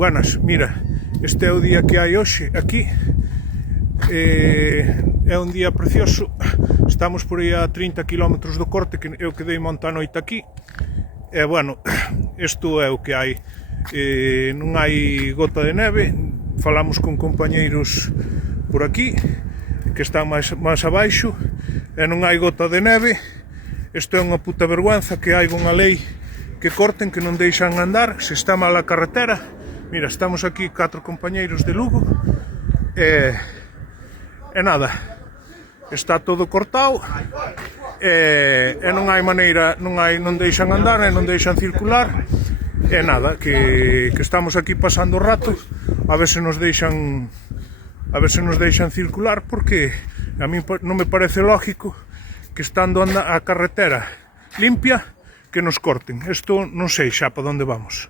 Buenas, mira, este é o día que hai hoxe aquí. É un día precioso. Estamos por aí a 30 km do corte, que eu quedei monta a noite aquí. E bueno, isto é o que hai. Non hai gota de neve. Falamos con compañeiros por aquí que están máis abaixo e non hai gota de neve. Isto é unha puta vergüenza, que hai unha lei que corten, que non deixan andar. Se está mal a carretera, mira, estamos aquí 4 compañeiros de Lugo e nada, está todo cortado e non hai maneira, non deixan andar e non deixan circular e nada, que estamos aquí pasando o rato a ver se nos deixan circular, porque a mí non me parece lógico que estando a carretera limpia que nos corten. Isto non sei xa para onde vamos.